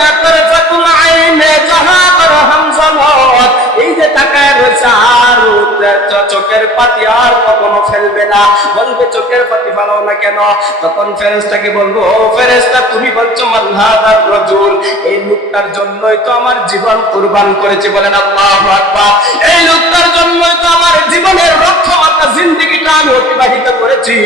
না করে ফাতুল আইনে যাহা করো হামজলত, এই যে তাকায় রয়েছে আর চোখের পাতি আর কখনো ফেলবে না। বলবে চোখের পাতি ফেলাও না কেন? তখন ফেরেশতাকে বলবো, ও ফেরেশতা তুমি বলছো মাল্লাহাদার রাজুল, এই লোকটার জন্যই তো আমার জীবন কুরবান করেছি। বলেন আল্লাহু আকবার। এই লোকটার জন্যই তো আমার জীবনের রক্ষমাতা জিন্দেগিটা আমি অতিবাহিত করেছি।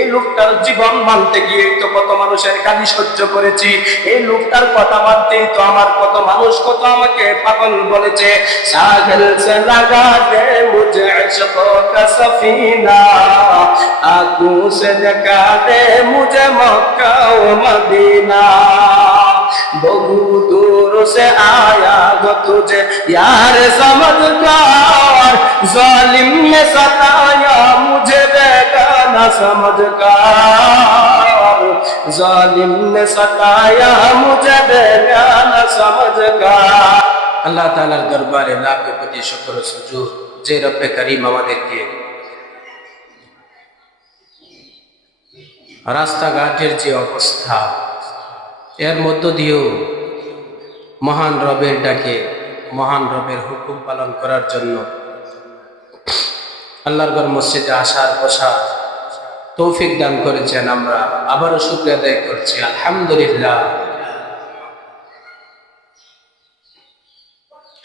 এই লোকটার জীবন মানতে গিয়ে তো কত মানুষের গালি সহ্য করেছি। এই লোকটার কথা মানতেই তো আমার কত মানুষ কত আমাকে পাগল বলেছে। সাগল সে লাগা দে মুঝে ইশক কা সফিনা, আকু সে দেখা দে মুঝে মক্কা ও মদিনা, বহু दूर से आया वो तुझे यार समझकर, जालिम ने सताया मुझे बेगाना समझकर, जालिम ने सताया मुझे बेगाना समझकर। আল্লাহ তাআলার দরবারে লাখ কোটি শুকর ও সুজুদ, যে রব্বে করিম আমাদেরকে রাস্তাঘাটের যে অবস্থা, এর মধ্য দিয়েও মহান রবের ডাকে মহান রবের হুকুম পালন করার জন্য আল্লাহর ঘর মসজিদে আসার বসা তৌফিক দান করেছেন। আমরা আবারও শুকরিয়া আদায় করছি, আলহামদুলিল্লাহ।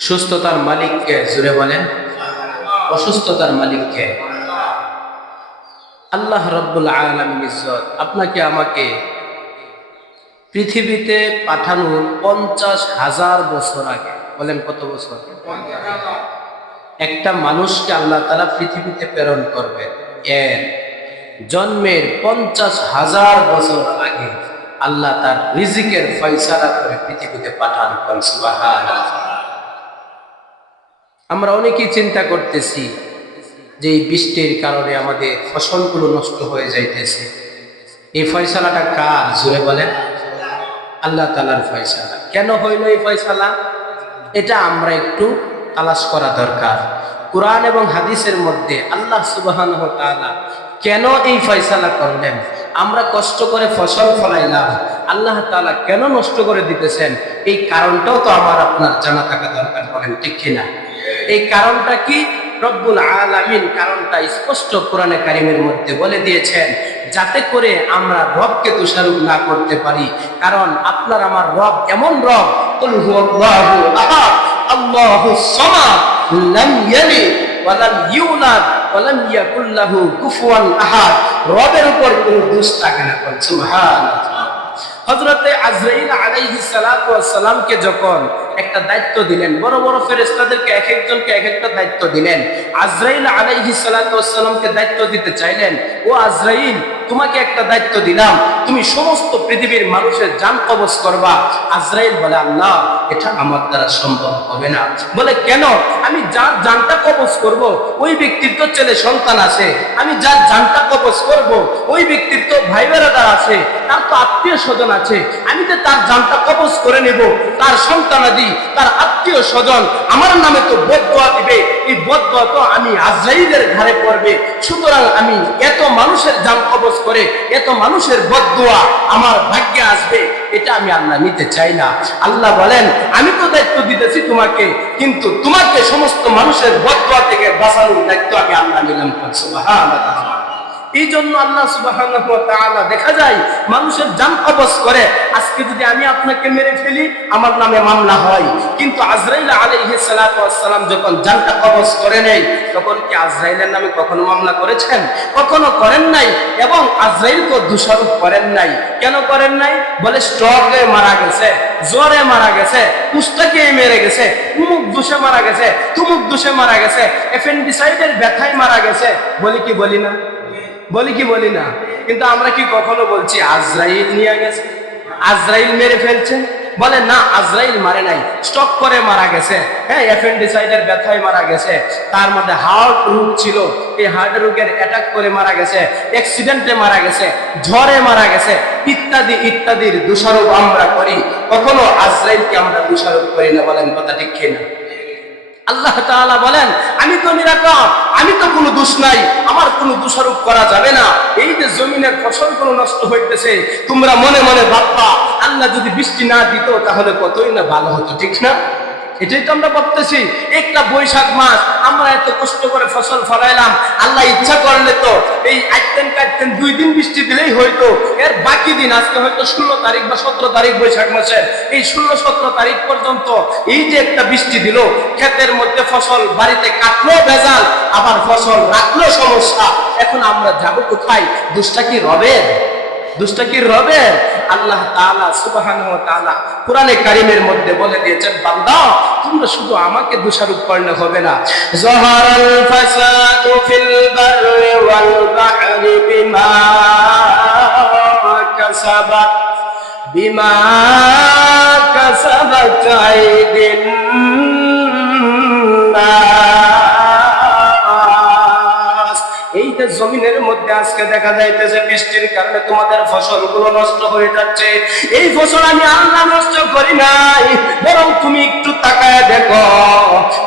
সুস্থতার মালিককে, জুড়ে বলেন অসুস্থতার মালিককে? আল্লাহ রাব্বুল আলামিন ইজ্জত আপনাকে আমাকে পৃথিবীতে পাঠানোর 50,000 বছর আগে, বলেন কত বছর? একটা মানুষকে আল্লাহ তাআলা পৃথিবীতে প্রেরণ করবেন, এর জন্মের 50,000 বছর আগে আল্লাহ তার রিজিকের ফয়সালা করে পৃথিবীতে পাঠান। সুবহানাল্লাহ। আমরা অনেকেই চিন্তা করতেছি যে এই বৃষ্টির কারণে আমাদের ফসলগুলো নষ্ট হয়ে যাইতেছে। এই ফয়সালাটা কার? জোরে বলেন আল্লাহ তাআলার ফয়সালা। কেন হইল এই ফয়সালা? এটা আমরা একটু তালাশ করা দরকার। কুরআন এবং হাদিসের মধ্যে আল্লাহ সুবহানাহু ওয়া তাআলা কেন এই ফয়সালা করলেন? আমরা কষ্ট করে ফসল ফলাইলাম, আল্লাহ তাআলা কেন নষ্ট করে দিতেছেন? এই কারণটাও তো আমার আপনার জানা থাকা দরকার, বলেন ঠিক কিনা? এই কারণটা কি? রব্বুল আলামিন কারণটা স্পষ্ট কোরআনে কারিমের মধ্যে বলে দিয়েছেন, যাতে করে আমরা রবকে দোষারোপ না করতে পারি। কারণ আপনার আমার রব এমন রব, কুল হুয়াল্লাহু আহাদ আল্লাহুস সামাদ লাম ইয়ালিদ ওয়া লাম ইউলাদ ওয়া লাম ইয়াকুল লাহু কুফুয়ান আহাদ। রবের উপর কোনো দোষ থাকে না। সুবহানাল্লাহ। হযরতে আজরাইল আলাইহিস সালাতু ওয়াস সালামকে যখন একটা দায়িত্ব দিলেন, বড় বড় ফেরেশতাদেরকে এক একজনকে এক একটা দায়িত্ব দিলেন। আজরাইল আলাইহিস সালাতু ওয়াস সালামকে দায়িত্ব দিতে চাইলেন, ও আজরাইল তোমাকে একটা দায়িত্ব দিলাম, তুমি সমস্ত পৃথিবীর মানুষের জান কবজ করবা। আজরাইল বলে, আল্লাহ এটা আমার দ্বারা সম্ভব হবে না। বলে কেন? আমি যার জানটা কবজ করব ওই ব্যক্তির তো ছেলে সন্তান আছে, আমি যার জানটা কবজ করব ওই ব্যক্তির তো ভাই বেরাদার আছে, তার তো আত্মীয় স্বজন আছে, আমি তো তার জানটা কবজ করে নেব, তার সন্তানাদি তার আত্মীয় স্বজন আমার নামে তো বদদোয়া দিবে, এই বদদোয়া তো আমি আজরাইলের ঘাড়ে পড়বে। সুতরাং আমি এত মানুষের জান কবজ করে এত মানুষের বদদোয়া আমার ভাগ্যে আসবে, এটা আমি আল্লাহ নিতে চাই না। আল্লাহ বলেন, আমি তো দায়িত্ব দিতেছি তোমাকে, কিন্তু তোমাকে সমস্ত মানুষের বদদোয়া থেকে বাঁচানোর দায়িত্ব আমি আল্লাহ নিলাম। সুবহানাল্লাহ। এই জন্য আল্লাহ সুবহানাহু ওয়া তাআলা দেখা যায় মানুষের জান কবজ করে। আজকে যদি আমি আপনাকে মেরে ফেলি আমার নামে মামলা হয়, কিন্তু আজরাইল আলাইহিস সালাতু ওয়াস সালাম যখন জানটা কবজ করে নেয় তখন কি আজরাইলের নামে কখনো মামলা করেছেন? কখনো করেন নাই। এবং আজরাইলকে দোষারোপ করেন নাই। কেন করেন নাই? বলে স্ট্রোকে মারা গেছে, জ্বরে মারা গেছে, কুষ্ঠকে মেরে গেছে, উমুক দোষে মারা গেছে, তুমুক দোষে মারা গেছে, অ্যাপেন্ডিসাইটের ব্যথায় মারা গেছে। বলি কি বলি না? বলি কি বলি না? কিন্তু আমরা কি কখনো বলছি আজরাইল নিয়ে গেছে, আজরাইল মেরে ফেলছে? বলে না, আজরাইল মারে নাই, স্ট্রোক করে মারা গেছে, হ্যাঁ অ্যাপেন্ডিসাইটের ব্যথায় মারা গেছে, তার মধ্যে হার্ট রোগ ছিল, এই হার্ট রোগের অ্যাটাক করে মারা গেছে, অ্যাক্সিডেন্টে মারা গেছে, ঝড়ে মারা গেছে, ইত্যাদি ইত্যাদির দোষারোপ আমরা করি। কখনো আজরাইলকে আমরা দোষারোপ করি না, বলেন কথা ঠিক কিনা? আল্লাহ তাআলা বলেন আমি তো নিরাপদ, আমি তো কোনো দোষ নাই, আমার কোনো দোষারোপ করা যাবে না। এই যে জমিনের ফসলগুলো নষ্ট হইতেছে, তোমরা মনে মনে ভাববা আল্লাহ যদি বৃষ্টি না দিত তাহলে কতই না ভালো হতো, ঠিক না? এটাই তো আমরা ভাবতেছি। একটা বৈশাখ মাস আমরা এত কষ্ট করে ফসল ফলাইলাম, আল্লাহ ইচ্ছা করলে তো এই আইতেন কাটতেন 2 দিন বৃষ্টি দিলেই হয়তো, এর বাকি দিন আজকে হয়তো 16 তারিখ বা 17 তারিখ বৈশাখ মাসের, এই 16-17 তারিখ পর্যন্ত এই যে একটা বৃষ্টি দিল, ক্ষেতের মধ্যে ফসল বাড়িতে কাটলো ভেজাল, আবার ফসল রাখলো সমস্যা। এখন আমরা যাব কোথায়? দোষটা কি রবের? দোষটা কি রবের? আল্লাহ তাআলা সুবহানাহু ওয়া তাআলা কোরআনে কারীমের মধ্যে বলে দিয়েছেন, বান্দা তোমরা শুধু আমাকে দোষারোপ করলে হবে না। যাহারাল ফাসাদু ফিল বাররি ওয়াল বাহরি বিমা কাসাবাত আইদিন নাস। এই যে জমিনের মধ্যে আজকে দেখা যাইতেছে বৃষ্টির কারণে তোমাদের ফসলগুলো নষ্ট হয়ে যাচ্ছে, এই ফসল আমি আল্লাহ নষ্ট করি নাই, বরং তুমি একটু তাকায় দেখো।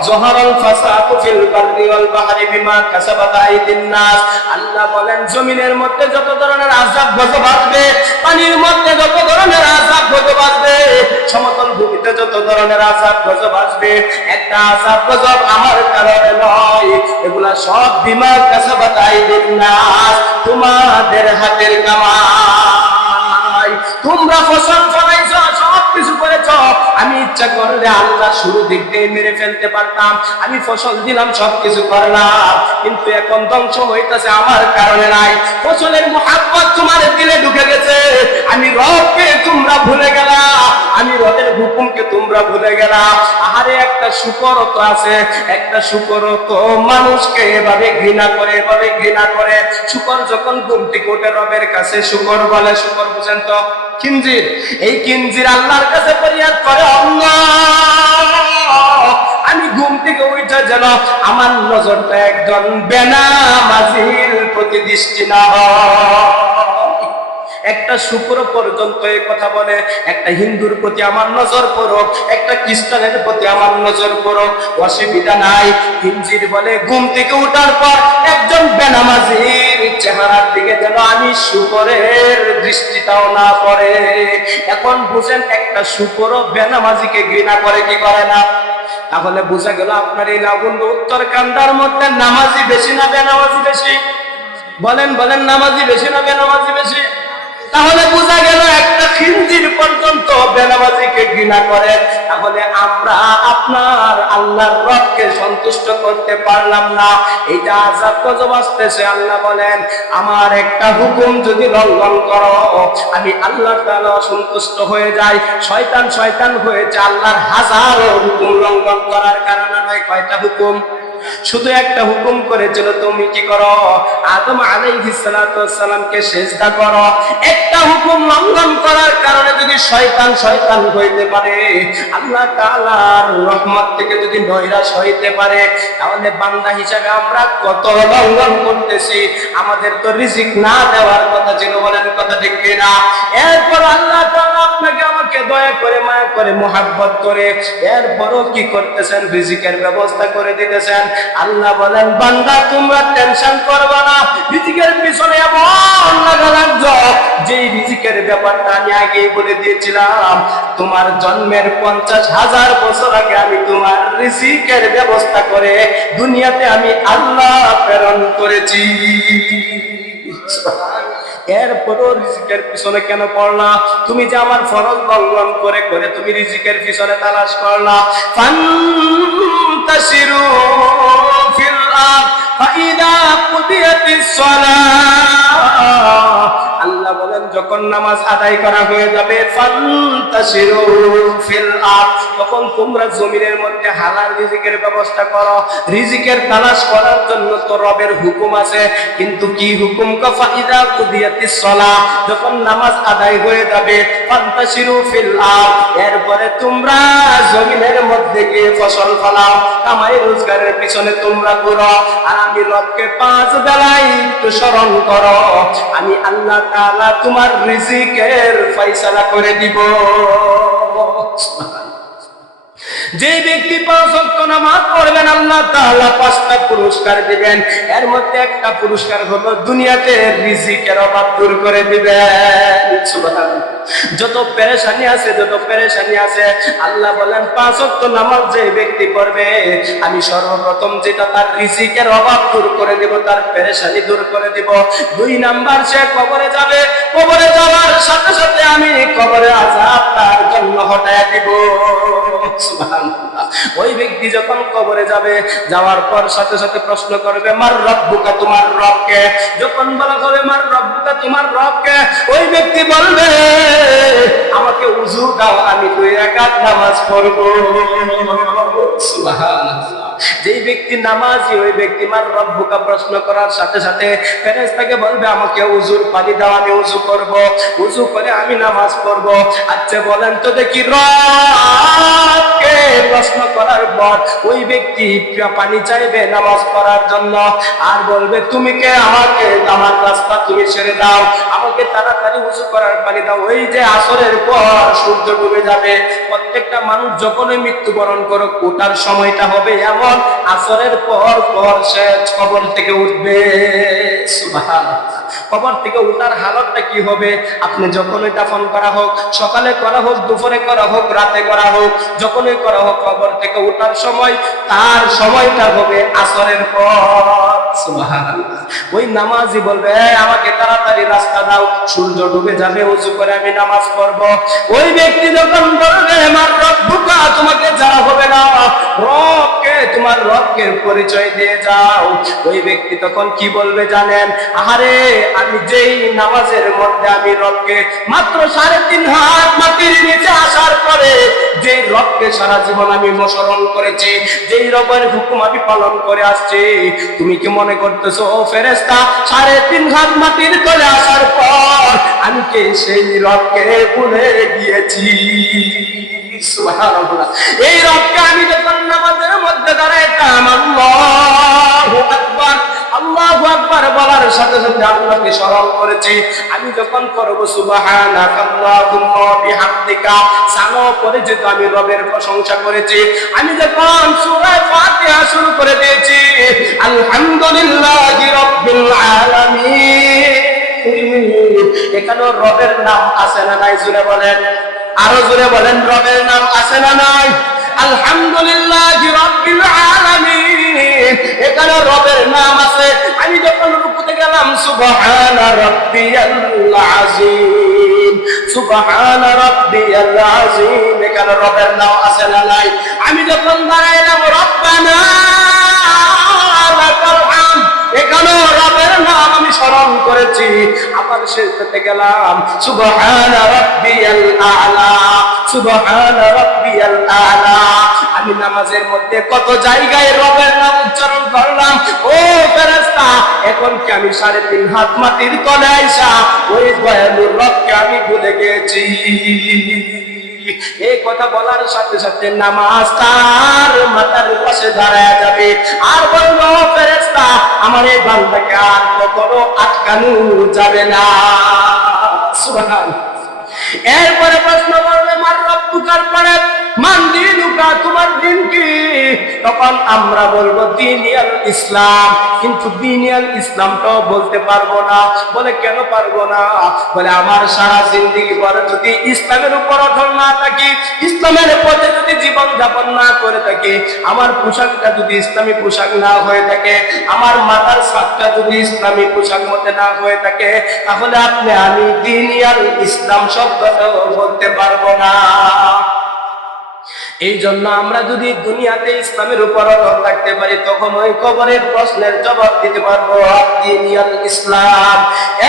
জহারাল ফাসাদু ফিল বাররি ওয়াল বাহরি বিমা কাসাবাত আইদিন নাস। আল্লাহ বলেন জমিনের মধ্যে যত ধরনের আযাব গজব আসবে, পানির মধ্যে যত ধরনের আযাব গজব আসবে, সমতল ভূমিতে যত ধরনের আযাব গজব আসবে, একটা আযাব গজব আমার কারণে নয়, এগুলা সব বিমা কাসাবাত আইদিন নাস, তোমাদের হাতের কামাই। তোমরা ফসল ফলাইছো, সব কিছু করেছো, আমি ইচ্ছা করলে আল্লাহ শুরু দিক দিয়ে মেরে ফেলতে পারতাম, আমি ফসল দিলাম, সব কিছু করলাম, কিন্তু এখন ধ্বংস হইতেছে আমার কারণে নাই। ফসলের মুহাব্বত তোমার দিলে ঢুকে গেছে, আমি রবকে তোমরা ভুলে গেলা, আমি রবের হুকুমকে তোমরা ভুলে গেলা। আহারে একটা শুকর তো আছে, একটা শুকর তো মানুষকে এভাবে ঘৃণা করে, এভাবে ঘৃণা করে। শুকর যখন ঘুম থেকে ওঠে রবের কাছে, শুকর বলে, শুকর বুঝেন তো খিনজির, এই খিনজির আল্লাহর কাছে ফরিয়াদ করে, আল্লাহ আমি ঘুম থেকে উঠে যেন আমার নজরটা একজন বেনামাজির প্রতি দৃষ্টি না হয়। একটা শুক্র পর্যন্ত এই কথা বলে, একটা হিন্দুর প্রতি আমার নজর পড়ুক, একটা খ্রিস্টানের প্রতি আমার নজর পড়ুক, অসুবিধা নাই। খিনজির বলে ঘুম থেকে উঠার পর একজন বেনামাজির চেহারার দিকে যেন আমি শুকরের দৃষ্টিটাও না পড়ে। এখন বুঝেন একটা শুকর বেনামাজিকে ঘৃণা করে কি করে না? তাহলে বোঝা গেল আপনার এই লাগুন্দ উত্তর কান্দার মধ্যে নামাজি বেশি না বেনামাজি বেশি? বলেন বলেন, নামাজি বেশি না বেনামাজি বেশি? তাহলে বোঝা গেল একটা খিনজির পর্যন্ত বেনামাজিকে ঘৃণা করে। তাহলে আমরা আপনার আল্লাহর রবকে সন্তুষ্ট করতে পারলাম না, এইটা আযাব গজব আসতেছে। আল্লাহ বলেন আমার একটা হুকুম যদি লঙ্ঘন করো, আমি আল্লাহ তাআলা অসন্তুষ্ট হয়ে যাই। শয়তান শয়তান হয়েছে আল্লাহর হাজারো হুকুম লঙ্ঘন করার কারণে নয়। কয়টা হুকুম? শুধু একটা হুকুম করেছিল, তুমি কি করো? আদম আলাইহিস সালাতু ওয়াস সালামকে সিজদা করো। একটা হুকুম লঙ্ঘন করার কারণে যদি শয়তান শয়তান হইতে পারে, আল্লাহ তাআলার রহমত থেকে যদি নৈরাশ হইতে পারে, তাহলে বান্দা হিসেবে আমরা কত লঙ্ঘন করতেছি। আমাদের তো রিজিক না দেওয়ার কথা ছিল, বলেন কথা ঠিক কিনা? এরপর আল্লাহ তাআলা আপনাকে আমাকে দয়া করে, মায়া করে, মুহাব্বত করে এরপরও কি করতেছেন? রিজিকের ব্যবস্থা করে দিতেছেন। আল্লাহ বলেন বান্দা তোমরা টেনশন করবে না, রিজিকের পিছনে এমন লাগা লাগছো যে রিজিকের ব্যাপারটা আমি আগেই বলে দিয়েছিলাম। তোমার জন্মের 50,000 বছর আগে আমি তোমার রিজিকের ব্যবস্থা করে দুনিয়াতে আমি আল্লাহ প্রেরণ করেছি। এরপরও রিজিকের পিছনে কেন পড়লা? তুমি যে আমার ফরজ লঙ্ঘন করে করে তুমি রিজিকের পিছনে তালাশ করলা। ফান্তাশিরু ফিল আরদ ফাইদা কুদিয়াতিস সালাহ। আল্লাহ বলেন যখন নামাজ আদায় করা হয়ে যাবে, ফান্তাশিরু ফিল আরদ, তখন তোমরা জমিনের মধ্যে হালাল রিজিকের ব্যবস্থা করো। রিজিকের তালাশ করার জন্য তো রবের হুকুম আছে, কিন্তু কি হুকুম? ফাইদা কুদিয়াতিস সালাহ, যখন নামাজ আদায় হয়ে যাবে, ফান্তাশিরু ফিল আরদ, এরপরে তোমরা জমিনের মধ্যে গিয়ে ফসল ফলাও, কামাই রোজগারের পিছনে তোমরা ঘুরো। আর আমি রবকে 5 বেলায় একটু স্মরণ করো, আমি আল্লাহ তাআলা তোমার রিজিকের ফয়সালা করে দিব। যে ব্যক্তি 5 ওয়াক্ত নামাজ পড়বেন আল্লাহ তাআলা 5টা পুরস্কার দিবেন। এর মধ্যে একটা পুরস্কার হলো দুনিয়াতে রিজিকের অভাব দূর করে দিবেন। সুবহানাল্লাহ। যত পেরেশানি আছে আল্লাহ বলেন 5 ওয়াক্ত নামাজ যে ব্যক্তি পড়বে আমি সর্বপ্রথম যেটা তার রিজিকের অভাব দূর করে দেব, তার পেরেশানি দূর করে দেব। 2 নাম্বার, সে কবরে যাবে, কবরে যাওয়ার সাথে সাথে আমি কবরে আযাব তার জন্য হটায় দিব। সুবহানাল্লাহ। ওই ব্যক্তি যখন কবরে যাবে, যাওয়ার পর সাথে সাথে প্রশ্ন করবে মার রব্বুকা, তোমার রব কে? যখন বলা হবে মার রব্বুকা, তোমার রব কে, ওই ব্যক্তি বলবে আমাকে উযু দাও, আমি 2 রাকাত নামাজ পড়ব। সুবহানাল্লাহ। যেই ব্যক্তি নামাজি ওই ব্যক্তি মার রব্বুকা প্রশ্ন করার সাথে সাথে ফেরেশতাকে বলবে আমাকে উযুর পানি দাও, আমি উযু করব, উযু করে আমি নামাজ পড়ব। আচ্ছা বলেন তো দেখি, রবকে প্রশ্ন করার পর ওই ব্যক্তি পানি চাইবে নামাজ পড়ার জন্য, আর বলবে তুমি কে? আমাকে আমার রাস্তা তুমি ছেড়ে দাও, আমাকে তাড়াতাড়ি উযু করার পানি দাও। ওই যে আসরের পর সূর্য ডুবে যাবে, প্রত্যেকটা মানুষ যখনই মৃত্যুবরণ করুক ওঠার সময়টা হবে এমন আসরের পর পর সে কবর থেকে উঠবে। সুবহানাল্লাহ। কবর থেকে উঠার হালতটা কি হবে? আপনি যখনই দাফন করা হোক, সকালে করা হোক, দুপুরে করা হোক, রাতে করা হোক, যখনই করা হোক, কবর থেকে উঠার সময় তার সময়টা হবে আসরের পর। সুবহানাল্লাহ। ওই নামাজি বলবে আমাকে তাড়াতাড়ি রাস্তা দাও, সূর্য ডুবে যাবে, ওযু করে আমি নামাজ পড়ব। ওই ব্যক্তি যখন বলবে মার রব্বুকা, তোমাকে যারা হবে না, রবকে, তোমার রবকে পরিচয় দিয়ে যাও, ওই ব্যক্তি তখন কি বলবে জানেন? আহারে আমি যেই নামাজের মধ্যে আমি রবকে মাত্র 3.5 হাত মাটির নিচে আসার পরে যেই রবকে সারা জীবন আমি অনুসরণ করেছি, যেই রবের হুকুম আমি পালন করে আসছি, তুমি কি মনে করতেছো ও ফেরেশতা 3.5 হাত মাটির তলে আসার পর আমি কি সেই রবকে ভুলে গিয়েছি? সুবহানাল্লাহ। এই রবকে আমি যখন নামাজের মধ্যে দাঁড়াইতাম আল্লাহু আকবার, আল্লাহু আকবার বলার সাথে সাথে আল্লাহকে স্মরণ করেছি। আমি যখন করব সুবহানাকাল্লাহুম্মা বিহামদিকা, সানো পরিচিত আমি রবের প্রশংসা করেছি। আমি যখন সূরা ফাতিহা শুরু করে দিয়েছি আলহামদুলিল্লাহি রাব্বিল আলামিন, এখানে রবের নাম আছে না নাই? জোরে বলেন, আরো জোরে বলেন, রবের নাম আছে না নাই? আলহামদুলিল্লাহি রাব্বিল আলামিন, এখানে রবের নাম আছে। আমি যখন রুকুতে গেলাম সুবহানা রাব্বিয়াল আযীম, সুবহানা রাব্বিয়াল আযীম, এখানে রবের নাম আছে না নাই? আমি যখন দাঁড়াইলাম রব্বানা লাকাল হামদ, এখানে রবের নাম আমি স্মরণ করেছি। আবার সিজদাতে গেলাম সুবহানা রাব্বিয়াল আ'লা, সুবহানা রাব্বিয়াল আ'লা। আমি নামাজের মধ্যে কত জায়গায় রবের নাম উচ্চারণ করলাম। ও ফেরেশতা, এখন কি আমি 3.5 হাত মাটির তলে আইসা ওই দয়ালুর রবকে আমি ভুলে গেছি? এই কথা বলার সাথে সাথে নামাজ তার মাথার পাশে দাঁড়ায় যাবে আর বলবো ফেরেশতা আমার এই বান্দাকে আর কখনো আটকানো যাবে না। সুবহানাল্লাহ। এরপরে প্রশ্ন করবে মার রব্বুকার পরে মান দিনুকা, তোমার দিন কি? তখন আমরা বলবো দিনিয়াল ইসলাম, কিন্তু দিনিয়াল ইসলামটাও বলতে পারবো না। বলে কেন পারবো না? বলে আমার সারা জিন্দেগি পরে যদি ইসলামের উপর অটল না থাকি, ইসলামের পথে যদি জীবন যাপন না করে থাকি, আমার পোশাকটা যদি ইসলামী পোশাক না হয়ে থাকে, আমার মাথার ছাদটা যদি ইসলামী পোশাক মতে না হয়ে থাকে, তাহলে আপনি আমি দিনিয়াল ইসলাম শব্দটাও বলতে পারবো না। এই জন্য আমরা যদি দুনিয়াতে ইসলামের উপর অটল থাকতে পারি, তখন ওই কবরের প্রশ্নের জবাব দিতে পারবো দিনিয়াল ইসলাম।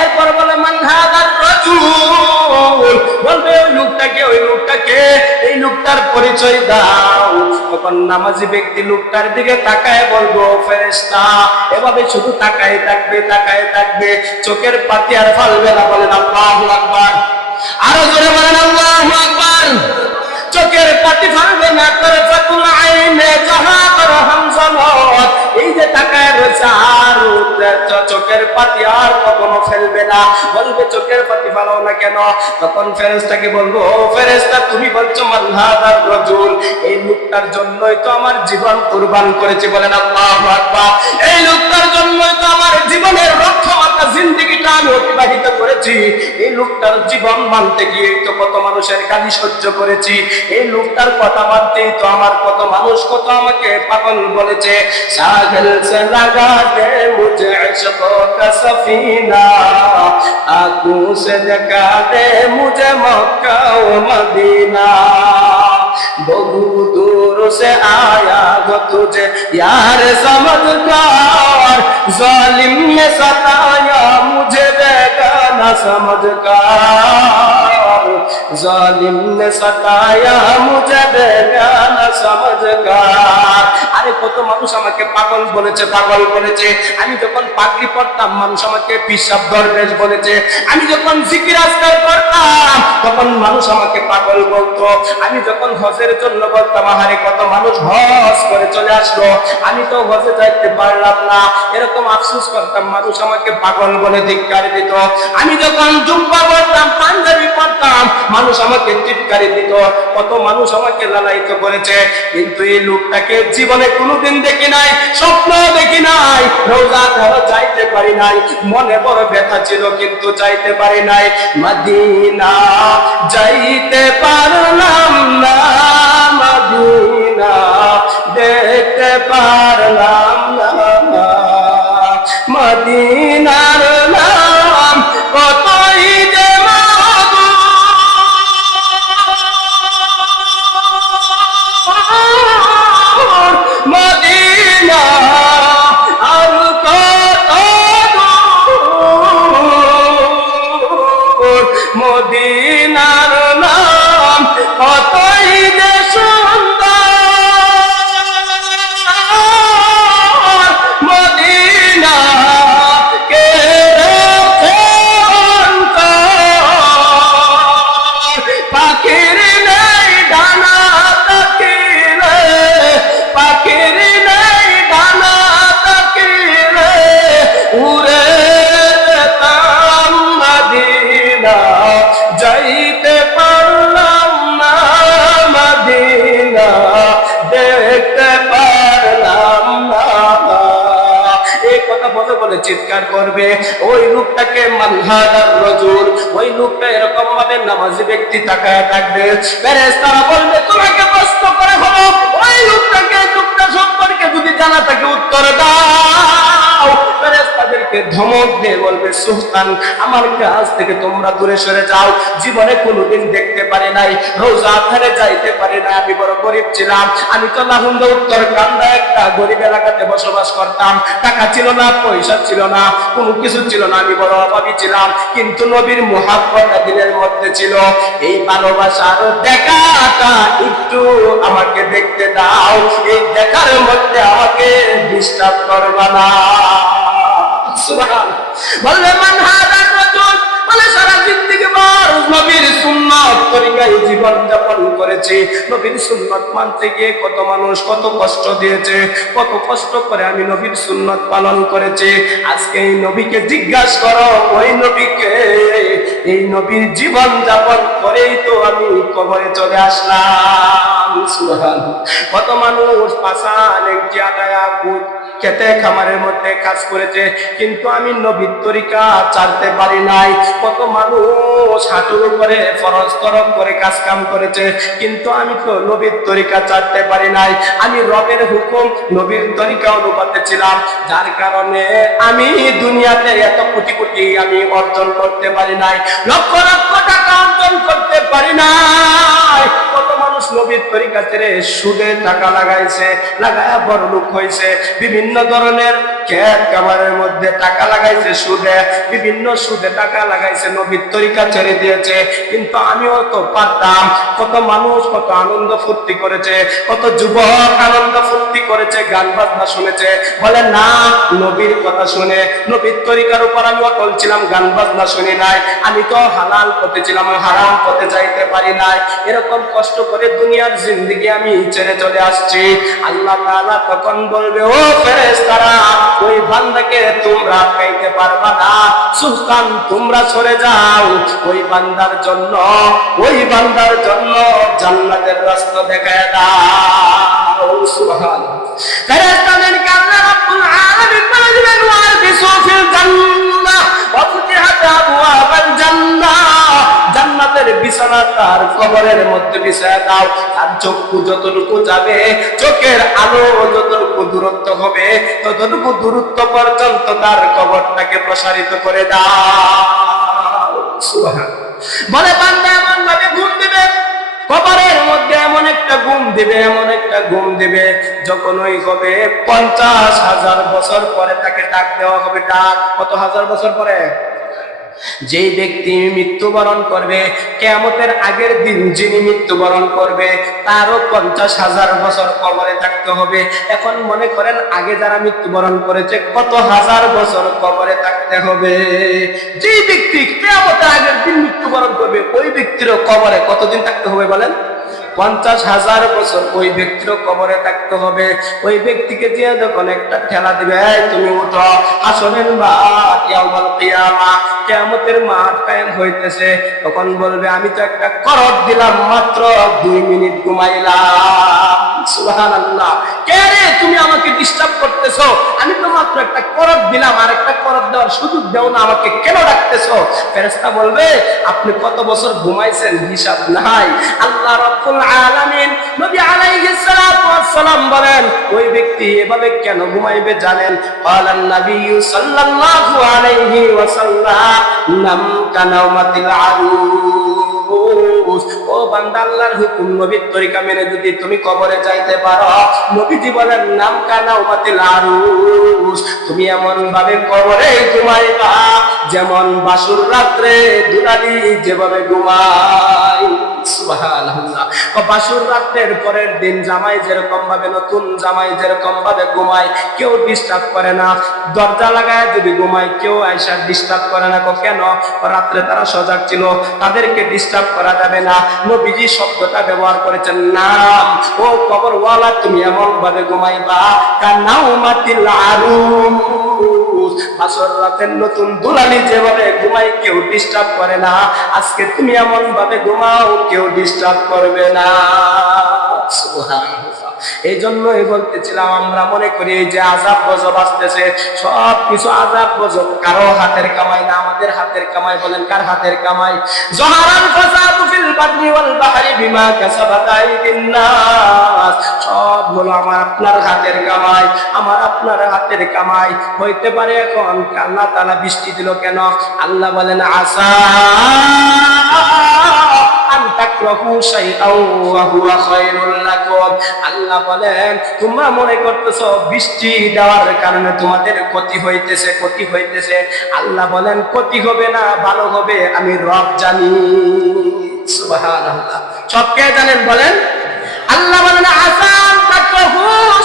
এরপর বলে মান হাদার রাজুল, বলবে ওই লোকটাকে, ওই লোকটাকে, এই লোকটার পরিচয় দাও। তখন নামাজি ব্যক্তি লোকটার দিকে তাকায় বলবো ফেরেশতা, এভাবে শুধু তাকায় থাকবে, তাকায় থাকবে, চোখের পাতি আর ফালবে না। বলেন আল্লাহু আকবার, আরো জোরে বলেন আল্লাহু আকবার। চোখের পাতি ফালবে না, করে ফাতুল আইনে জাহাদ হামজালত, এই যে তাকায় রয়েছে আর চোখের পাতি আর কখনো ফেলবে না। বলবে চোখের পাতি ফেলাও না কেন? তখন ফেরেশতাকে বলবো, ও ফেরেশতা তুমি বলছো মান হাযার রাজুল, এই লোকটার জন্যই তো আমার জীবন কুরবান করেছি। বলেন আল্লাহু আকবার। এই লোকটার জন্যই তো আমার জীবনের রক্ষমাতা জিন্দেগিটা আমি অতিবাহিত করেছি। এই লোকটার জীবন মানতে গিয়ে তো কত মানুষের গালি সহ্য করেছি। এই লোকটার কথা মানতেই তো আমার কত মানুষ কত আমাকে পাগল বলেছে। সাগল সে লাগা দে মুঝে ইশক কা সফিনা, আকু সে দেখা দে মুঝে মক্কা ও মদিনা, বহু दूर से आया हो तुझे यार समझकर, जालिम ने सताया मुझे बेगाना समझकर, जालिम ने सताया मुझे बेगाना समझकर। আরে কত মানুষ আমাকে পাগল বলেছে, পাগল বলেছে। আমি যখন পাগড়ি পরতাম মানুষ আমাকে পিশাব দরবেশ বলেছে। আমি যখন জিকির আজকার করতাম তখন মানুষ আমাকে পাগল বলতো। আমি যখন হজের জন্য বলতাম আহারে কত মানুষ হজ করে চলে আসলো, আমি তো হজে যাইতে পারলাম না, এরকম আফসোস করতাম, মানুষ আমাকে পাগল বলে ধিক্কার দিত। আমি যখন জুব্বা পরতাম পাঞ্জাবি পরতাম মানুষ আমাকে ধিক্কার দিত। কত মানুষ আমাকে লালায়িত করেছে, কিন্তু এই লোকটাকে জীবনে কোনোদিন দেখি নাই, স্বপ্ন দেখি নাই, রোজা ধরো যাইতে পারি নাই, মনে বড় ব্যথা ছিল কিন্তু যাইতে পারি নাই। মদিনা যাইতে পারলাম না, মদিনা দেখতে পারলাম না, মদিনার নাম কতই যে মদিনা আর কত দূর, মদিনার নাম কতই যে সুন্দর, মদিনা কে পাখির নেই ডানা তাকিলে, পাখির নেই ডানা তাকিলে উড়ে যেতাম মদিনা যাইতে পারলাম না, মদিনা দেখতে পারলাম না। এই কথা বলে বলে চিৎকার করবে ওই লোকটাকে মান হাযার রাজুল। ওই লোকটা এরকম ভাবে নামাজি ব্যক্তি তাকায় থাকবে, ফেরেশতারা বলবে তোমাকে প্রশ্ন করে হলো ওই লোকটাকে লোকটা সম্পর্কে যদি জানা থাকে উত্তর দাও। ফেরেশতাদেরকে ধমক দিয়ে বলবে সুলতান আমার কাছ থেকে তোমরা দূরে সরে যাও, জীবনে কোনোদিন দেখতে পারি নাই, রোজা ধারে যাইতে পারি না, আমি বড় গরিব ছিলাম। আমি তো লাহুন্দা উত্তর কান্দা একটা গরিব এলাকাতে বসবাস করতাম, টাকা ছিল না, পয়সা ছিল না, কোনো কিছু ছিল না, আমি বড় অভাবী ছিলাম, কিন্তু নবীর মুহাব্বত দিলের মধ্যে ছিল। এই ভালোবাসার দেখাটা একটু আমাকে দেখতে দাও, এই দেখার মধ্যে আমাকে ডিস্টার্ব করবা না। সুবহানাল্লাহ। বলবে মান হাযার রাজুল, বলে সারা জিন্দেগি ভর নবীর সুন্নাত তরিকায় জীবন যাপন করেছে, নবীর সুন্নাত মানতে গিয়ে কত মানুষ কত কষ্ট দিয়েছে, কত কষ্ট করে আমি নবীর সুন্নাত পালন করেছি। আজকে এই নবীকে জিজ্ঞাসা করো, ওই নবীকে, এই নবীর জীবন যাপন করেই তো আমি কবরে চলে আসলাম। সুবহানাল্লাহ। কত মানুষ পাশা লেংটি আটায়া খেতে খামারের মধ্যে কাজ করেছে, কিন্তু আমি নবীর তরিকা ছাড়তে পারি নাই। কত মানুষ হাঁটুর উপরে ফরজ তরফ করে কাজ কাম করেছে, কিন্তু আমি তো নবীর তরিকা ছাড়তে পারি নাই। আমি রবের হুকুম নবীর তরিকা অনুপাতে ছিলাম, যার কারণে আমি দুনিয়াতে এত কোটি কোটি আমি অর্জন করতে পারি নাই, লক্ষ লক্ষ টাকা অর্জন করতে পারি নাই। কত মানুষ নবীর তরিকা ছেড়ে সুদে টাকা লাগাইছে, লাগায়া বড় লোক হয়েছে, বিভিন্ন ধরনের ক্ষেত খামারের মধ্যে টাকা লাগাইছে সুদে, বিভিন্ন সুদে টাকা লাগাইছে, নবীর তরিকা ছেড়ে দিয়েছে। কিন্তু আমিও তো পারতাম কত মানুষ কত আনন্দ ফুর্তি করেছে, কত যুবক আনন্দ ফুর্তি করেছে, গান বাজনা শুনেছে। বলে না, নবীর কথা শুনে, নবীর তরিকার উপর আমি অটল ছিলাম, গান বাজনা শুনি নাই। আমি তো হালাল পথে ছিলাম, হারাম পথে যাইতে পারি নাই। এরকম কষ্ট করে দুনিয়ার জিন্দেগি আমি ছেড়ে চলে আসছি। আল্লাহ তাআলা তখন বলবে, ও ফেরেশতারা, ওই বান্দাকে তোমরা আটকাইতে পারবা না, সুলতান তোমরা সরে যাও। ওই বান্দার জন্য জান্নাতের রাস্তা দেখায় দাও। সুবহানাল্লাহ। ফেরেশতাদেরকে আল্লাহ রাব্বুল আলামিন বলে দিবেন, ওয়ালবিসু ফিল জান্নাহ ওয়া ফুতিহাত আবওয়াবুল জান্নাহ। জান্নাতের বিছানা তার কবরের মধ্যে বিছায়া দাও। তার চক্ষু যতটুকু যাবে, চোখের আলো যতটুকু দূরত্ব হবে, ততটুকু দূরত্ব পর্যন্ত তার কবরটাকে প্রসারিত করে দাও। সুবহানাল্লাহ। বলে বান্দা এমন ভাবে ঘুম দিবে, কবরের মধ্যে এমন একটা ঘুম দিবে, যখন ওই হবে 50,000 বছর পরে তাকে ডাক দেওয়া হবে। ডাক কত হাজার বছর পরে? যেই ব্যক্তি মৃত্যুবরণ করবে, কিয়ামতের আগের দিন যিনি মৃত্যুবরণ করবে, তারও 50,000 বছর কবরে থাকতে হবে। এখন মনে করেন আগে যারা মৃত্যুবরণ করেছে কত হাজার বছর কবরে থাকতে হবে। যেই ব্যক্তি কিয়ামতের আগের দিন মৃত্যুবরণ করবে, ওই ব্যক্তিরও কবরে কতদিন থাকতে হবে বলেন? 50,000 বছর ওই ব্যক্তিরও কবরে থাকতে হবে। ওই ব্যক্তিকে দিয়ে যখন একটা ঠেলা দিবে, এই তুমি উঠো, হাসরের মাঠ, ইয়াউমুল কিয়ামা, কিয়ামতের মাঠ কায়েম হইতেছে, তখন বলবে, আমি তো একটা করত দিলাম, মাত্র 2 মিনিট ঘুমাইলাম। সুবহানাল্লাহ। কে রে তুমি আমাকে ডিস্টার্ব করতেছো? আমি তো মাত্র একটা করত দিলাম, আর একটা করত দেওয়ার সুযোগ দাও না, আমাকে কেন ডাকতেছো? ফেরেশতা বলবে, আপনি কত বছর ঘুমাইছেন হিসাব নাই। আল্লাহ রাব্বুল আলামিন নবী আলাইহিস সালাতু ওয়াস সালাম বলেন, ওই ব্যক্তি এভাবে কেন ঘুমাইবে জানেন? ক্বালান নাবিয়্যু সাল্লাল্লাহু আলাইহি ওয়াসাল্লাম, নাম কানাউমাতিল আরুস। ও বান্দা, আল্লাহর হুকুম, নবীর তরিকা মেনে যদি তুমি কবরে যাইতে পারো, নবীজি বলেন, নাম কানাউমাতিল আরুস, তুমি এমন ভাবে কবরে ঘুমাইবা যেমন বাসুর রাত্রে দুলালি যেভাবে ঘুমায়। সুবহানাল্লাহ। বাসুর রাতের পরের দিন জামাই যেরকম ভাবে, নতুন জামাই যেরকম ভাবে ঘুমায়, কেউ ডিস্টার্ব করে না। দরজা লাগায় যদি ঘুমায়, কেউ আইসা ডিস্টার্ব করে না। কেন? রাত্রে তারা সজাগ ছিল, তাদেরকে ডিস্টার্ব করা যাবে না। নবীজি শব্দটা ব্যবহার করেছেন, নাম, ও কবরওয়ালা তুমি এমন ভাবে ঘুমাইবা কানাউমাতিল আরুস, বাসর রাতের নতুন দুলালি যেভাবে ঘুমাই, কেউ ডিস্টার্ব করে না। আজকে তুমি এমন ভাবে ঘুমাও, কেউ ডিস্টার্ব করবে না। সুবহানাল্লাহ। এই জন্যই বলতেছিলাম, আমরা মনে করি যে আযাব গজব আসতেছে, সব কিছু আযাব গজব কারো হাতের কামাই না, আমাদের হাতের কামাই। বলেন কার হাতের কামাই? যাহারাল ফাসাদু ফিল বাররি ওয়াল বাহরি বিমা কাসাবাত আইদিন নাস, সব হলো আমার আপনার হাতের কামাই, আমার আপনার হাতের কামাই। হইতে পারে এখন আল্লাহ তাআলা বৃষ্টি দিল কেন? আল্লাহ বলেন, আসা আল্লাহ বলেন, তোমরা মনে করতেছো বৃষ্টি দেওয়ার কারণে তোমাদের ক্ষতি হইতেছে। আল্লাহ বলেন, ক্ষতি হবে না, ভালো হবে, আমি রব জানি। সুবহানাল্লাহ। সব কে জানেন বলেন? আল্লাহ বলেন, আসান তাকরাহু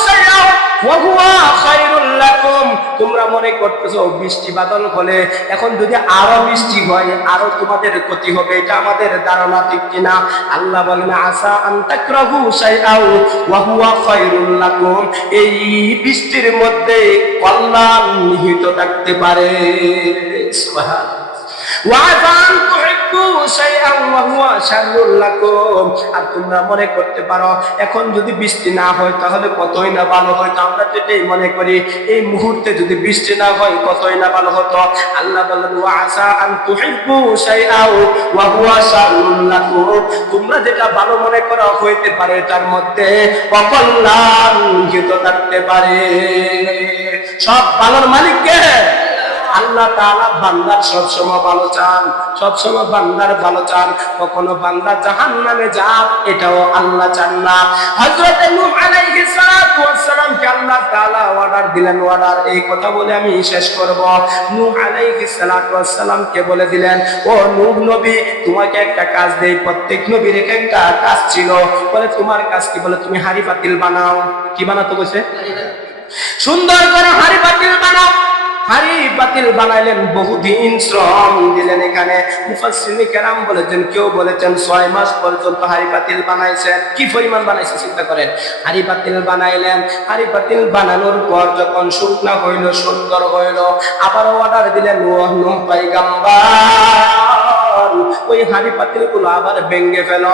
শাইআন ওয়া হুয়া খায়রুল লাকুম, তোমরা মনে করতেছো বৃষ্টি বাদল হলে এখন যদি আরো বৃষ্টি হয় আরো তোমাদের ক্ষতি হবে, এটা আমাদের ধারণা ঠিক কিনা? আল্লাহ বলেন, আসা আন তাকরাহু শাইআন ওয়া হুয়া খায়রুল লাকুম, এই বৃষ্টির মধ্যে কল্যাণ নিহিত থাকতে পারে। সুবহানাল্লাহ। আর তোমরা মনে করতে পারো এখন যদি বৃষ্টি না হয় তাহলে কতই না ভালো হইতো। আমরা তো এটাই মনে করি, এই মুহূর্তে যদি বৃষ্টি না হয় কতই না ভালো হতো। আল্লাহ বলেন, তোমরা যেটা ভালো মনে করা হইতে পারে তার মধ্যে অকল্যাণ নিহিত থাকতে পারে। সব ভালোর মালিক কে? আল্লাহ তাআলা বান্দার সবসময় ভালো চান, সবসময় বান্দার ভালো চান। কখনো বান্দা জাহান্নামে যাক এটাও আল্লাহ চান না। হযরত নূহ আলাইহিস সালাতু ওয়াস সালামকে আল্লাহ তাআলা অর্ডার দিলেন, অর্ডার, এই কথা বলে আমি শেষ করব। নূহ আলাইহিস সালাতু ওয়াস সালামকে বলে দিলেন, ও নূহ নবী, তোমাকে একটা কাজ দেই। প্রত্যেক নবীর একটা কাজ ছিল। বলে তোমার কাজ কি? বলে তুমি হাড়ি পাতিল বানাও। কি বানাতো বলছে? সুন্দর করে হাড়ি পাতিল বানাও। হাড়ি পাতিল বানাইলেন, বহুদিন শ্রম দিলেন। এখানে মুফাসসিরিনে কেরাম বলেছেন, কেউ বলেছেন 6 মাস পর্যন্ত হাড়ি পাতিল বানাইছেন। কি পরিমাণ বানাইছে চিন্তা করেন। হাড়ি পাতিল বানাইলেন, হাড়ি পাতিল বানানোর পর যখন শুকনা হইল, সুন্দর হইল, আবারও অর্ডার দিলেন নূহ পয়গম্বর, ওই হাড়ি পাতিল গুলো আবার ভেঙে ফেল।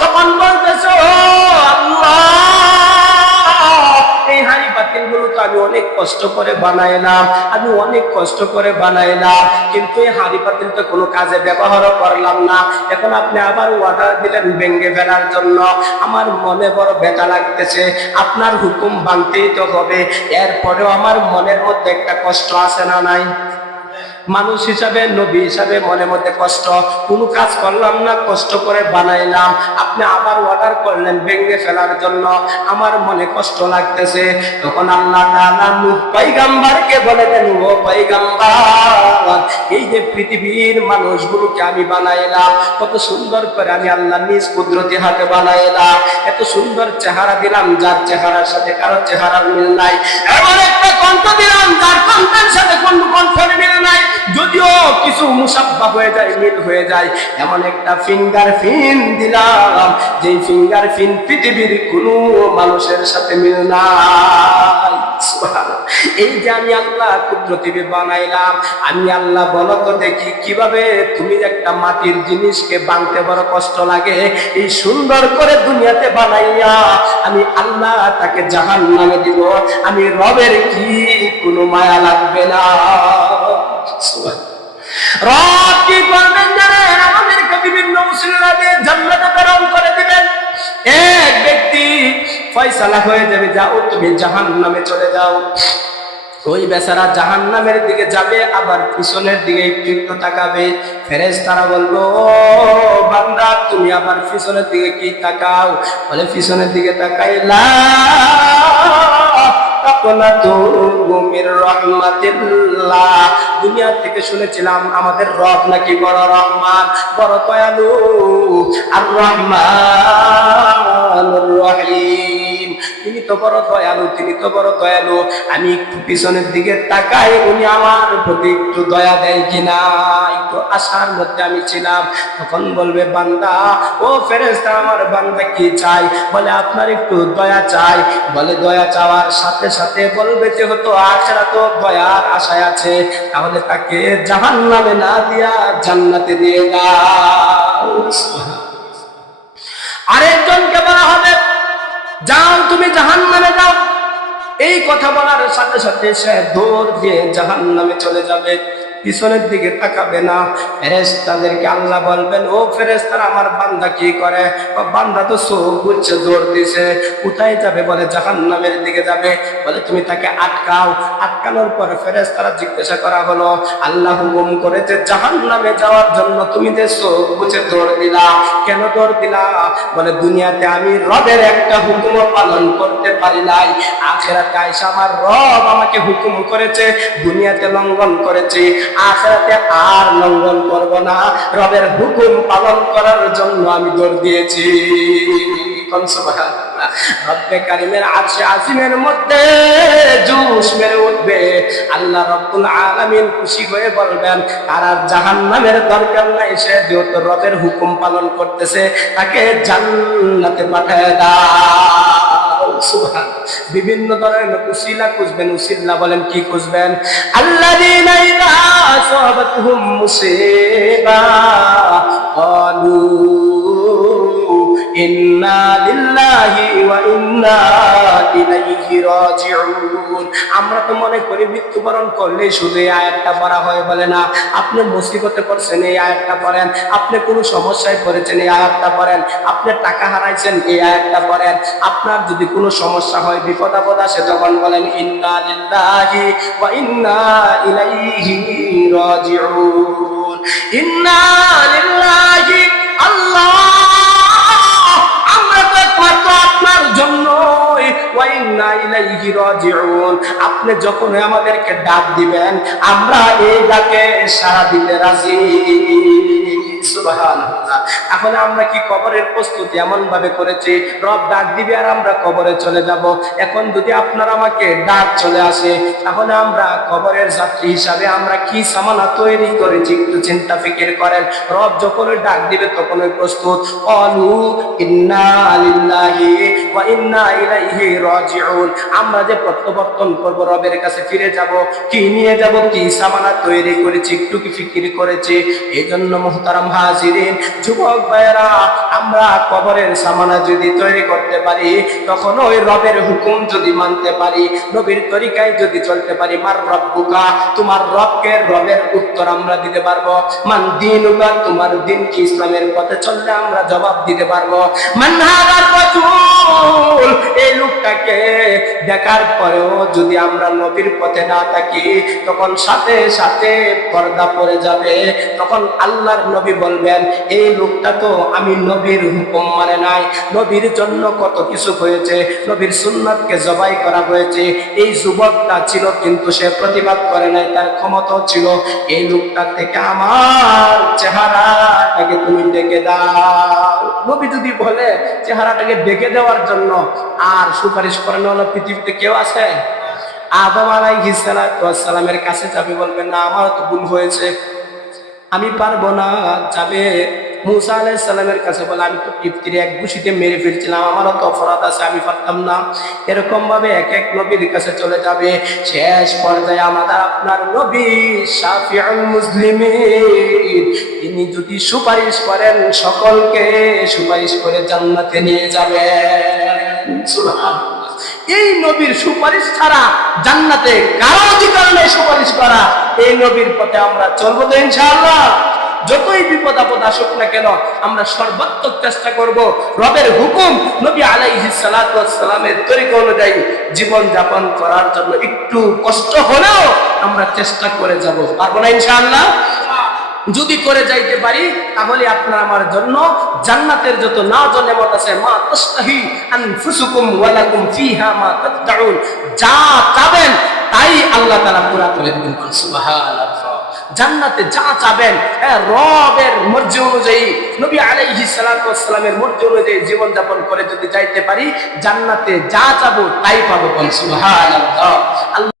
তখন বলতেছে, ও আল্লাহ, এই হাড়ি পাতিল গুলো তো আমি অনেক কষ্ট করে বানাইলাম, আমি অনেক কষ্ট করে বানাইলাম, কিন্তু এই হাড়ি পাতিল তো কোনো কাজে ব্যবহারও করলাম না। এখন আপনি আবার অর্ডার দিলেন ভেঙে ফেলার জন্য। আমার মনে বড় ব্যথা লাগতেছে, আপনার হুকুম মানতেই তো হবে। এরপরেও আমার মনের মধ্যে একটা কষ্ট আছে না নাই? মানুষ হিসাবে, নবী হিসাবে মনের মধ্যে কষ্ট। কোনো কাজ করলাম না, কষ্ট করে বানাইলাম, আপনি আবার অর্ডার করলেন ভেঙে ফেলার জন্য, আমার মনে কষ্ট লাগতেছে। তখন আল্লাহ তাআলা নূহ পয়গম্বরকে বলে দেন, ও পয়গম্বর, এই যে পৃথিবীর মানুষগুলোকে আমি বানাইলাম, কত সুন্দর করে আমি আল্লাহ নিজ কুদরতি হাতে বানাইলাম, এত সুন্দর চেহারা দিলাম যার চেহারার সাথে কারো চেহারার মিল নাই, এমন একটা কণ্ঠ দিলাম যার কণ্ঠের সাথে কোনো কণ্ঠের মিল নাই, যদিও কিছু মুসাব্বা হয়ে যায়, মিল হয়ে যায়, এমন একটা ফিঙ্গার প্রিন্ট দিলাম যেই ফিঙ্গার প্রিন্ট পৃথিবীর কোনো মানুষের সাথে মিল নাই। সুবহানাল্লাহ। এই যে আমি আল্লাহ কুদরতি বানাইলাম, আমি আল্লাহ, বলো তো দেখি কিভাবে তুমি একটা মাটির জিনিসকে ভাঙতে বড় কষ্ট লাগে, এই সুন্দর করে দুনিয়াতে বানাইয়া আমি আল্লাহ তাকে জাহান্নামে দিব, আমি রবের কি কোনো মায়া লাগবে না? রব কি করবেন জানেন? আমাদেরকে বিভিন্ন উসিলা দিয়ে জান্নাতে প্রেরণ করে দিবেন। এক ব্যক্তি ফয়সালা হয়ে যাবে, যাও তুমি জাহান্নামে চলে যাও। ওই বেচারা জাহান্নামের দিকে যাবে, আবার পিছনের দিকে একটু তাকাবে। ফেরেশতারা বলবো, ও বান্দা, তুমি আবার পিছনের দিকে কি তাকাও? বলে পিছনের দিকে তাকাইলা দুনিয়া থেকে শুনেছিলাম আমাদের রব নাকি বড় রহমান, বড় দয়ালু, আর রহমানুর রহিম, তিনি তো বড় দয়ালু, তিনি তো বড় দয়ালু। আমি একটু পিছনের দিকে তাকাই, উনি আমার প্রতি একটু দয়া দেয় কিনা, একটু আশার মধ্যে আমি ছিলাম। তখন বলবে, বান্দা, ও ফেরেশতা, আমার বান্দা কি চাই? বলে আপনার একটু দয়া চাই। বলে দয়া চাওয়ার সাথে সাথে বলবে, যেহেতু আখেরাতে তো দয়ার আশায় আছে, তাহলে তাকে জাহান্নামে না দিয়া জান্নাতে দিয়ে দাও। আরেকজনকে বলা হবে, যাও তুমি জাহান্নামে যাও। এই কথা বলার সাথে সাথে সে দৌড় দিয়ে জাহান্নামে চলে যাবে, পিছনের দিকে তাকাবে না। ফেরেশতাদেরকে আল্লাহ বলবেন, ও ফেরেশতারা, আমার বান্দা কি করে? বান্দা তো চোখ বুঝছে, দৌড় দিছে। কোথায় যাবে? বলে জাহান্নামের দিকে যাবে। বলে তুমি তাকে আটকাও। আটকানোর পরে ফেরেশতারা জিজ্ঞাসা করা হলো, আল্লাহ হুকুম করেছে জাহান্নামে যাওয়ার জন্য, তুমি যে চোখ বুঝে দৌড় দিলা, কেন দৌড় দিলা? বলে দুনিয়াতে আমি রবের একটা হুকুম পালন করতে পারি নাই, আখিরাতে আইসা আমার রব আমাকে হুকুম করেছে, দুনিয়াতে লঙ্ঘন করেছি, আখিরাতে আর লঙ্ঘন করব না, রবের হুকুম পালন করার জন্য আমি দৌড় দিয়েছি। সুবহানাল্লাহ। রব্বে কারীমের আরশে আজিমের মধ্যে জোশ মেরে উঠবে। আল্লাহ রাব্বুল আলামিন খুশি হয়ে বলবেন, আর জাহান্নামের দরকার নাই, সে যেহেতু রবের হুকুম পালন করতেছে, তাকে জান্নাতে পাঠিয়ে দাও। সুবহানাল্লাহ। বিভিন্ন ধরনের উসিলা খুঁজবেন। উসিলা বলেন কি খুঁজবেন? আল্লাযীনা ইযা আসাবাতহুম মুসিবা ক্বালু ইন্না লিল্লাহি ওয়া ইন্না ইলাইহি রাজিউন। আমরা তো মনে করি মৃত্যুবরণ করলে শুধু এই আয়াতটা পড়া হয়, বলে না। আপনি মুসিবতে পড়ছেন, এই আয়াতটা পড়েন। আপনি কোনো সমস্যায় পড়েছেন, এই আয়াতটা পড়েন। আপনি টাকা হারাইছেন, এই আয়াতটা পড়েন। আপনার যদি কোনো সমস্যা হয়, বিপদ আপদ আসে, তখন বলেন ইন্না লিল্লাহি ওয়া ইন্না ইলাইহি রাজিউন। ইন্না লিল্লাহি, আল্লাহ আমরা তো একমাত্র আপনার জন্যই, ওয়া ইন্না ইলাইহি রাজিউন। আপনি যখন আমাদেরকে ডাক দিবেন, আমরা এই ডাকে সাড়া দিতে রাজি। সুবহানাল্লাহ। এখন আমরা কি কবরের প্রস্তুতি এমন ভাবে করেছি, রব ডাক দিবে আর আমরা কবরে চলে যাব। এখন যদি আপনার আমাকে ডাক চলে আসে, তাহলে আমরা কবরের যাত্রী হিসাবে আমরা কি সামানা তৈরি করেছি একটু চিন্তা ফিকির করেন। রব যখন ডাক দিবে তখন প্রস্তুত। ক্বালু ইন্না লিল্লাহি ওয়া ইন্না ইলাইহি রাজিউন। আমরা যে প্রত্যাবর্তন করব, রবের কাছে ফিরে যাব, কি নিয়ে যাব, কি সামানা তৈরি করেছি একটু কি ফিকির করেছি। এই জন্য মুহতারাম হাজিরিন, যুবক ভাইরা, আমরা কবরের সামানা যদি তৈরি করতে পারি, তখন ওই রবের হুকুম যদি মানতে পারি, নবীর তরিকায় যদি চলতে পারি, মার রব্বুকা, তোমার রবকে রবের উত্তর আমরা দিতে পারবো। মান দীনুকা, তোমার দিন কি, ইসলামের পথে চললে আমরা জবাব দিতে পারবো। মান হাদার রাসূল, এই লোকটাকে দেখার পরেও যদি আমরা নবীর পথে না থাকি, তখন সাথে সাথে পর্দা পড়ে যাবে। তখন আল্লাহর নবী বলবেন, এই লোকটা তো আমি নবীর হুকুম মানে নাই, নবীর জন্য কত কিছু হয়েছে, নবীর সুন্নাতকে জবাই করা হয়েছে। এই যুবকটা ছিল কিন্তু সে প্রতিবাদ করে নাই, তার ক্ষমতা ছিল। এই লোকটার থেকে আমার চেহারাটাকে তুমি ডেকে দাও। নবী যদি বলে চেহারাটাকে ডেকে দেওয়ার জন্য, আর সুপারিশ করেন হলো পৃথিবীতে কেউ আছে? আদম আলাইহিস সালামের কাছে যাবে, বলবেন না আমার তো ভুল হয়েছে, আমি পারবো না। যাবে মুসা আলাইহিস সালামের কাছে, বলে আমি তো টিপতির এক ঘুষিতে মেরে ফেলছিলাম, আমারও তো অপরাধ আছে, আমি পারতাম না। এরকম ভাবে এক এক নবীর কাছে চলে যাবে। শেষ পর্যায়ে আমাদের আপনার নবী শাফিউল মুসলিমিন, তিনি যদি সুপারিশ করেন, সকলকে সুপারিশ করে জান্নাতে নিয়ে যাবেন। সুবহানাল্লাহ। এই নবীর সুপারিশ ছাড়া জান্নাতে কারো অধিকার নেই সুপারিশ করা। এই নবীর পথে আমরা চলবো তো ইনশাআল্লাহ। যতই বিপদ আপদ আসুক না কেন, আমরা সর্বাত্মক চেষ্টা করব রবের হুকুম নবী আলাইহিস সালাতু ওয়াস সালামের তরিকা অনুযায়ী জীবন যাপন করার জন্য। একটু কষ্ট হলেও আমরা চেষ্টা করে যাব, পারবো না ইনশাআল্লাহ? যদি করে যাইতে পারি, তাহলে আপনার আমার জন্য জান্নাতের যত নাজ ও নেয়ামত আছে, মা তাশতাহি আনফুসুকুম ওয়া লাকুম ফিহা মা তাদউন, যা চাবেন তাই আল্লাহ তাআলা পুরা করে দিবেন। সুবহানাল্লাহ। জান্নাতে যা চাবেন, রবের মর্জি অনুযায়ী, নবী আলাইহিস সালাতু ওয়াস সালামের মর্জি অনুযায়ী জীবন যাপন করে যদি যাইতে পারি, জান্নাতে যা চাবো তাই পাবো। সুবহানাল্লাহ।